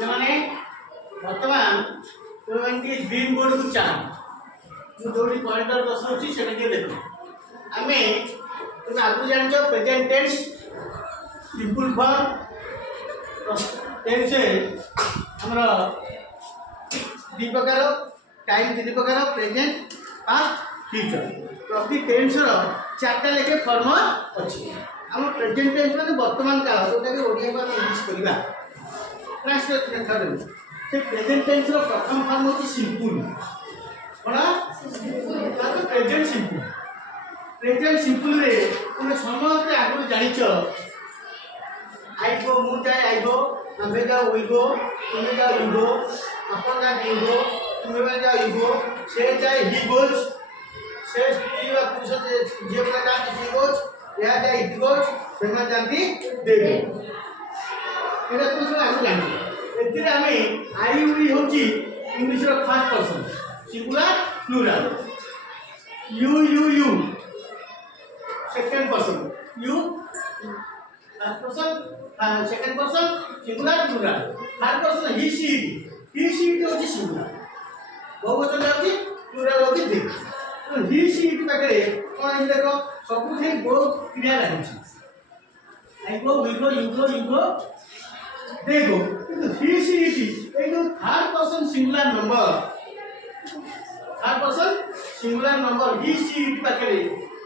ये माने वर्तमान तो इनके ग्रीन बोर्ड को चाह जो जोड़ी पॉइंटर दर्शाउची सेटा के देखो आमे तुम आगु जानछो present tense simple form tense हमरा दी प्रकार टाइम दी प्रकार प्रेजेंट पास्ट फ्यूचर प्रति टेंस रो चारटा लेके फॉर्म अछि हम प्रेजेंट टेंस माने वर्तमान काल जोटा के ओडिया में यूज करबा ट्रांसलेट मेथड से प्रेजेंट टेंस रो प्रथम फॉर्म होची सिंपल बड़ा तो प्रेजेंट सिंपल रे तुम समस्त आगु जानिछ आइबो मु जाय आइबो आमे जा उइबो तुमे जा उइबो अपन जा गिबो तुमे जा उइबो से जाय ही गोज से स्त्री वा पुरुष जे प्रकार ही गोज या जाय ही गोज सेमा जानती देबो एटा तुम आगु जानिछ एतिरे आमे आई उइ होची इंग्लिश रो first person singular plural you second person you first person second person singular plural third person he she it होची singular बहुवचन होची plural होची they तो he she it पाकरे कोन हि देखो सब थे गो क्रिया रहछि I go we go you go they go किंतु he she it ए जो third person singular number third person singular number he she it पाकरे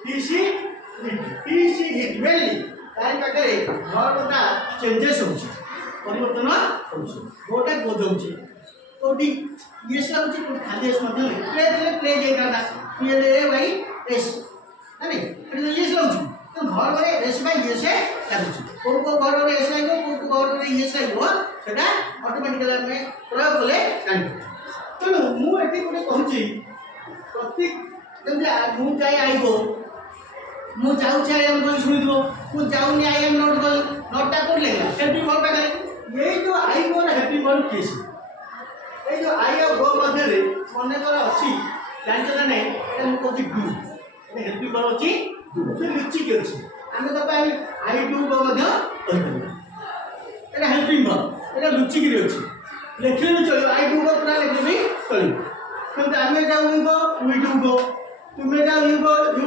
he she it really time पाकरे नोटा चेंजेस होछि परिवर्तन होछि गोटा गोद होछि कोडी यस होछि कोडी खाली एस मध्ये प्ले जे करना ये रे भाई एस नहीं तो यस होछि तो घर रे एस भाई यस काछि को घर रे एस आइबो को घर रे यस आइबो सेटा ऑटोमेटिकली में प्रयोग कले कानि तो मु एठी कोटे कहूछि प्रत्येक जंजे मु जाय आइबो मु जाऊ छे हम कोई सुनि दो मु जाऊ नि I am not going not टा कोड लेगा हेल्पिंग वर्ब पाकरे ये जो आई मोर हेल्पिंग वर्ब केस ए जो आई और गो मध्ये रे मने कर अछि जानछ ना नै ए मु कहछि डू ए हेल्पिंग वर्ब अछि डू से लिचि के अछि आमे तो आई डू गो मध्ये कहबै एटा हेल्पिंग वर्ब एटा लुचि के अछि लेखिले न चलो आई डू गो पूरा लेखिले भी चलो କିନ୍ତୁ ଆମେ ଯାଉ ୱି ଡୁ ଗୋ ତୁମେ ଯାଉ you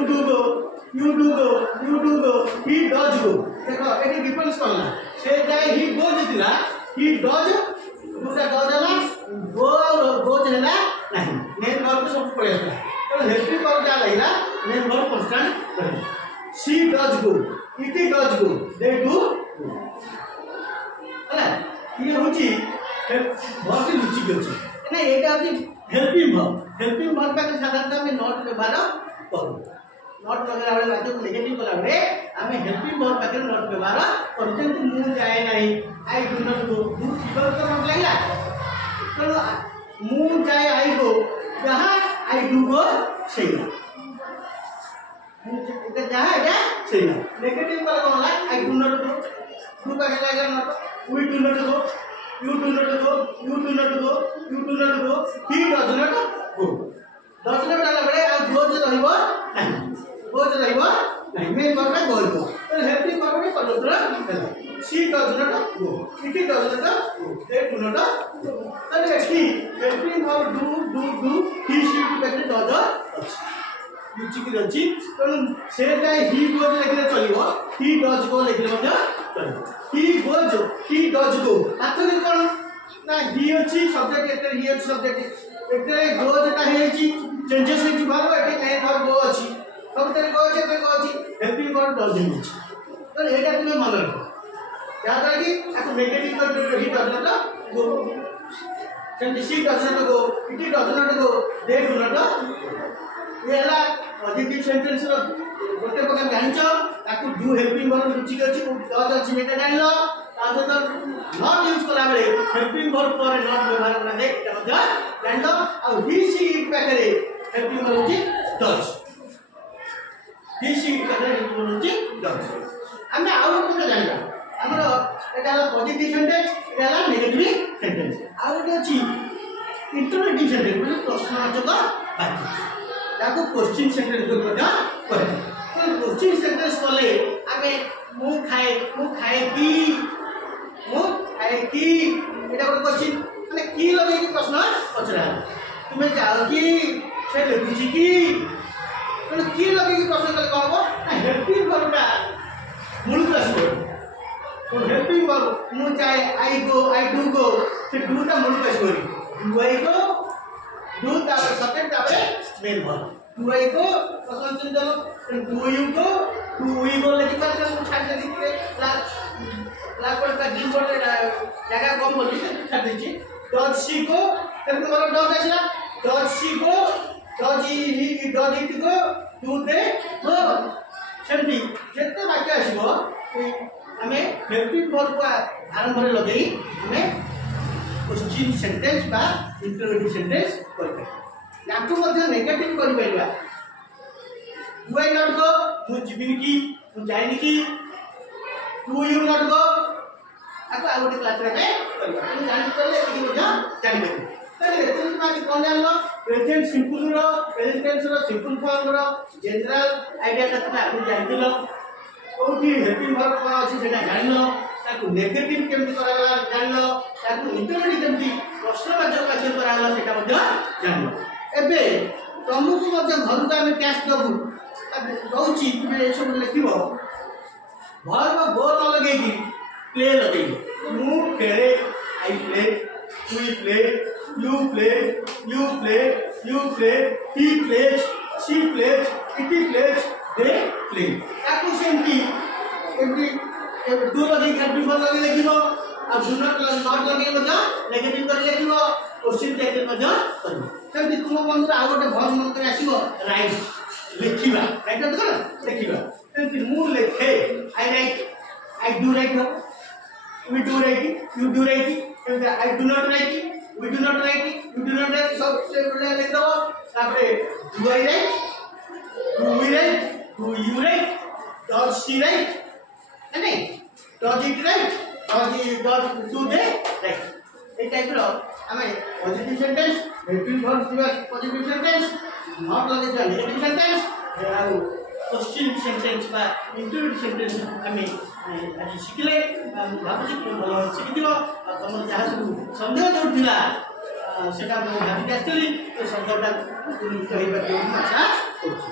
do go Hi does ଗୋ ଦେଖ ଏଠି ଡିଫରେନ୍ସ କଲା ସେ ଯାଏ ହି ଗୋଜ୍ ଥିଲା ହି ଡଜ୍ ଦୁଟା ଡଜ୍ ହେଲା ଗୋ ଆଉ ଗୋଜ୍ ହେଲା ନାହିଁ ମେନ୍ ଭର୍ବ ତ ସବୁ ପଳେଇ ଆସିଲା ତ ହେଲ୍ପିଂ ଭର୍ବ ଯା ଲାଗିଲା ମେନ୍ ଭର୍ବ କନଷ୍ଟାଣ୍ଟ ରହିଲା she does go it does go they do ହେଲା ଇଏ ହେଉଛି ଭର୍ବ ଲୁଚି ଅଛି ନା ଏଇଟା ହେଉଛି हेल्पिंग वर्ब का साधारणतः में नॉट व्यवहार करू नॉट वगैरह वाले बातों को नेगेटिव कला बड़े हमें हेल्पिंग वर्ब का नॉट व्यवहार करू जेंतु मु जाए नहीं आई डू नॉट गो मु किबर तो नॉट लागला तो मु जाए आई गो जहां आई डू गो सेला मु एटा जहां एटा सेला नेगेटिव कला कोन ला I do not go do का लागला not we do not go you do not go he does not go does not वाला बड़े आ गोज रहिबो नहीं मैं वर्ब में गोज तो हेल्पिंग वर्ब में पदोत्र है she does not go it does not go they do not go तने एठी helping verb do he she की बैठे does लुचि की रची तो से जाय he goes लेखले चलिबो he does go लेखले Madhya चलिबो he does go आखिर कोन ना ही अछि सब्जेक्ट एते ही अछि सब्जेक्ट एते गोज का हेछि चेंजेस हेछि वर्ब एते मेन वर्ब गो अछि सब तेरे गो अछि गो अछि हेल्पिंग वर्ब डज अछि तो एटा तुमे मन रखो याद रखी आको नेगेटिव कर ही डज नॉट गो सेंट she does not go it does not go they do not ये हला पॉजिटिव सेंटेंस रो गोटे प्रकार जानछो ताकू डू हेल्पिंग वर्ब रुचि अछि डज अछि मेटा जानलो तासे तो नॉट यूज कला बेले हेल्पिंग वर्ब पर नॉट व्यवहार करा दे एटा मध्य जानलो आ ही सी इट पाकरे हेल्पिंग वर्ब अछि डज ही सी इट पाकरे हेल्पिंग वर्ब अछि डज हम आउ कोन जानबा हमरो एटा पॉजिटिव सेंटेंस एटा नेगेटिव सेंटेंस आ एटा अछि इंटरोगेटिव सेंटेंस माने प्रश्नवाचक वाक्य ताको क्वेश्चन सेंटेंस को मध्य करे तो क्वेश्चन सेंटेंस बोले आमे मु खाए की मु खाए कि एटा गोटे क्वेश्चन माने कि लगे प्रश्न पचरा तुमे जाओ कि से लिखुची कि तो कि लगे प्रश्न कले कहबो ना हेल्पिंग वर्बटा मूल आसबो तो हेल्पिंग वर्ब मु चाहे आई डू गो से डू टा मूल आसबो डू आई गो डू तापर सब्जेक्ट तापर main verb do I go प्रश्न चिन्ह दलो do you go do we go लेखि पर हम छाड़ दे दिए ला पर का दिन पर जगह कम बोली छाड़ दीजिए डज शी गो तब तुम्हारा डज आइला does she go does it go do they go सेमती जेते वाक्य आसीबो हमें हेल्पिंग वर्ब को आरंभ रे लगेई हमें क्वेश्चन सेंटेंस बा इंटरोगेटिव सेंटेंस करबे याकू मध्ये नेगेटिव करि परबा डू आई नॉट गो मु जिबिनी की मु जाइनी की डू यू नॉट गो आको आ गोटे क्लास रे करबा तुम जानि करले कि मध्ये जानि परबे तले तुम माने कोन जानलो प्रेजेंट सिंपल रो प्रेजेंट टेंस रो सिंपल फॉर्म रो जनरल आईडिया का तुम आको जानिलो कोठी हेल्पिंग वर्ब कोन अछि सेटा जानिलो ताकू नेगेटिव केमति करागला जानिलो ताकू इंटरोगेटिव केमति प्रश्नवाचक वाक्य करागला सेटा मध्ये जानिलो एबे तुमको मध्ये घर को हम टेस्ट दबु दउची तुमे सब लिखिबो वर्ब गो न लगेगी प्ले लगेगी मु खेले I play we play you play you play you play he plays she plays it plays they play ताकू सेमती एवरी डू लगे हेल्पिंग वर्ब लगे लिखिबो आ डू नॉट लगे मध्ये नेगेटिव कर लिखिबो क्वेश्चन टाइटल मध्ये करबो सेमती तुम बंधु आ गोटे भर्ब मन कर आसीबो राइट लिखिबा राइट तो कर लिखिबा सेमती मु लिखे I write I do write we do writing you do writing I do not writing we do not writing you do not writing सब से पहले लिख दो तापरे do I write do we write do you write does she write नहीं does it write does do they write ए type रो हमें पॉजिटिव सेंटेंस हेल्पिंग वर्ब दिबा पॉजिटिव सेंटेंस नॉट लगे जा नेगेटिव सेंटेंस ଆଉ क्वेश्चन सेंटेंस बा interrogative sentence हमें आज शिखले भाबुची भलो शिखिथिबो तम जहा सब संदेह जोड़थिला सेटा भाबी आस्थिली तो संदेहटा कहिबा के आशा करछि।